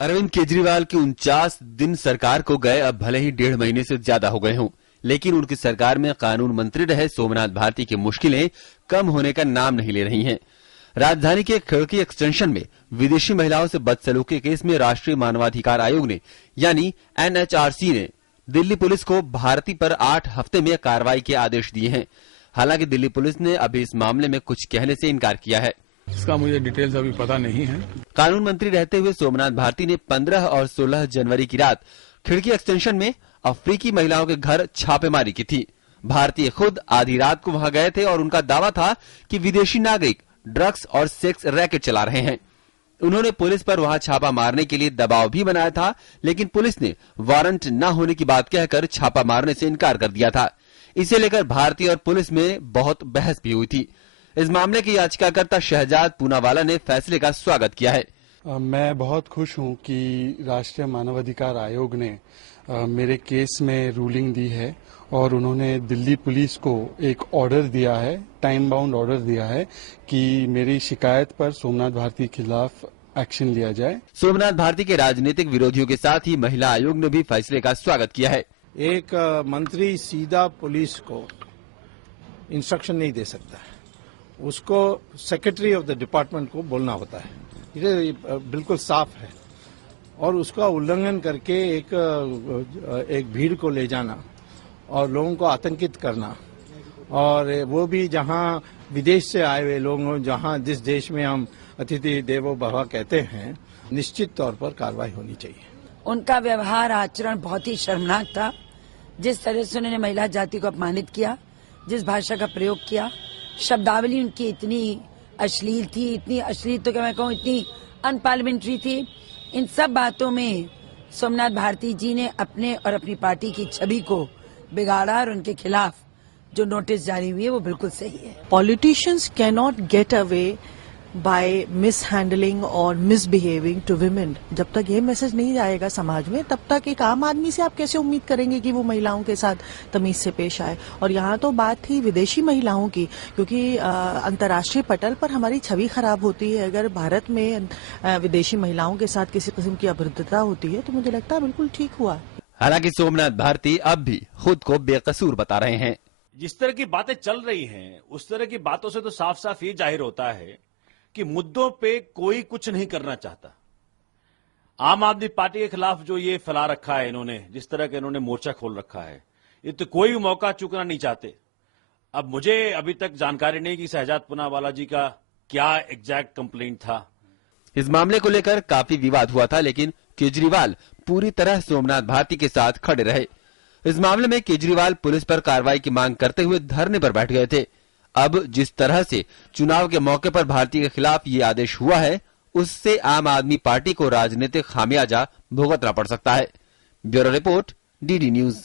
अरविंद केजरीवाल के 49 दिन सरकार को गए अब भले ही 1.5 महीने से ज्यादा हो गए हों, लेकिन उनकी सरकार में कानून मंत्री रहे सोमनाथ भारती की मुश्किलें कम होने का नाम नहीं ले रही हैं। राजधानी के खिड़की एक्सटेंशन में विदेशी महिलाओं से बदसलूकी के केस में राष्ट्रीय मानवाधिकार आयोग ने यानी NHRC ने दिल्ली पुलिस को भारती पर 8 हफ्ते में कार्रवाई के आदेश दिए हैं। हालांकि दिल्ली पुलिस ने अभी इस मामले में कुछ कहने से इनकार किया है। इसका मुझे डिटेल्स अभी पता नहीं है। कानून मंत्री रहते हुए सोमनाथ भारती ने 15 और 16 जनवरी की रात खिड़की एक्सटेंशन में अफ्रीकी महिलाओं के घर छापेमारी की थी। भारतीय खुद आधी रात को वहां गए थे और उनका दावा था कि विदेशी नागरिक ड्रग्स और सेक्स रैकेट चला रहे हैं। उन्होंने पुलिस पर वहां छापा मारने के लिए दबाव भी बनाया था, लेकिन पुलिस ने वारंट न होने की बात कहकर छापा मारने से इनकार कर दिया था। इसे लेकर भारतीय और पुलिस में बहुत बहस भी हुई थी। इस मामले की याचिकाकर्ता शहजाद पूनावाला ने फैसले का स्वागत किया है। मैं बहुत खुश हूं कि राष्ट्रीय मानवाधिकार आयोग ने मेरे केस में रूलिंग दी है और उन्होंने दिल्ली पुलिस को एक ऑर्डर दिया है, टाइम बाउंड ऑर्डर दिया है कि मेरी शिकायत पर सोमनाथ भारती के खिलाफ एक्शन लिया जाए। सोमनाथ भारती के राजनीतिक विरोधियों के साथ ही महिला आयोग ने भी फैसले का स्वागत किया है। एक मंत्री सीधा पुलिस को इंस्ट्रक्शन नहीं दे सकता है, उसको सेक्रेटरी ऑफ द डिपार्टमेंट को बोलना होता है। ये बिल्कुल साफ है और उसका उल्लंघन करके एक भीड़ को ले जाना और लोगों को आतंकित करना, और वो भी जहां विदेश से आए हुए लोग, जहां जिस देश में हम अतिथि देवो भव कहते हैं, निश्चित तौर पर कार्रवाई होनी चाहिए। उनका व्यवहार आचरण बहुत ही शर्मनाक था। जिस तरह से उन्होंने महिला जाति को अपमानित किया, जिस भाषा का प्रयोग किया, शब्दावली उनकी इतनी अश्लील थी, इतनी अश्लील तो क्या मैं कहूँ, इतनी अनपार्लियामेंट्री थी। इन सब बातों में सोमनाथ भारती जी ने अपने और अपनी पार्टी की छवि को बिगाड़ा और उनके खिलाफ जो नोटिस जारी हुई है वो बिल्कुल सही है। Politicians can not get away by mishandling और मिसबिहेविंग टू विमेन। जब तक ये मैसेज नहीं आएगा समाज में, तब तक एक आम आदमी से आप कैसे उम्मीद करेंगे कि वो महिलाओं के साथ तमीज से पेश आए। और यहाँ तो बात थी विदेशी महिलाओं की, क्योंकि अंतर्राष्ट्रीय पटल पर हमारी छवि खराब होती है। अगर भारत में विदेशी महिलाओं के साथ किसी किस्म की अभद्रता होती है तो मुझे लगता है बिल्कुल ठीक हुआ। हालांकि सोमनाथ भारती अब भी खुद को बेकसूर बता रहे हैं। जिस तरह की बातें चल रही हैं, उस तरह की बातों से तो साफ साफ ये जाहिर होता है कि मुद्दों पे कोई कुछ नहीं करना चाहता। आम आदमी पार्टी के खिलाफ जो ये फैला रखा है इन्होंने, जिस तरह का इन्होंने मोर्चा खोल रखा है, ये तो कोई भी मौका चूकना नहीं चाहते। अब मुझे अभी तक जानकारी नहीं कि शहजाद पूनावाला जी का क्या एग्जैक्ट कंप्लेंट था। इस मामले को लेकर काफी विवाद हुआ था, लेकिन केजरीवाल पूरी तरह सोमनाथ भारती के साथ खड़े रहे। इस मामले में केजरीवाल पुलिस पर कार्रवाई की मांग करते हुए धरने पर बैठ गए थे। अब जिस तरह से चुनाव के मौके पर भारती के खिलाफ ये आदेश हुआ है, उससे आम आदमी पार्टी को राजनीतिक खामियाजा भुगतना पड़ सकता है। Bureau report, DD news.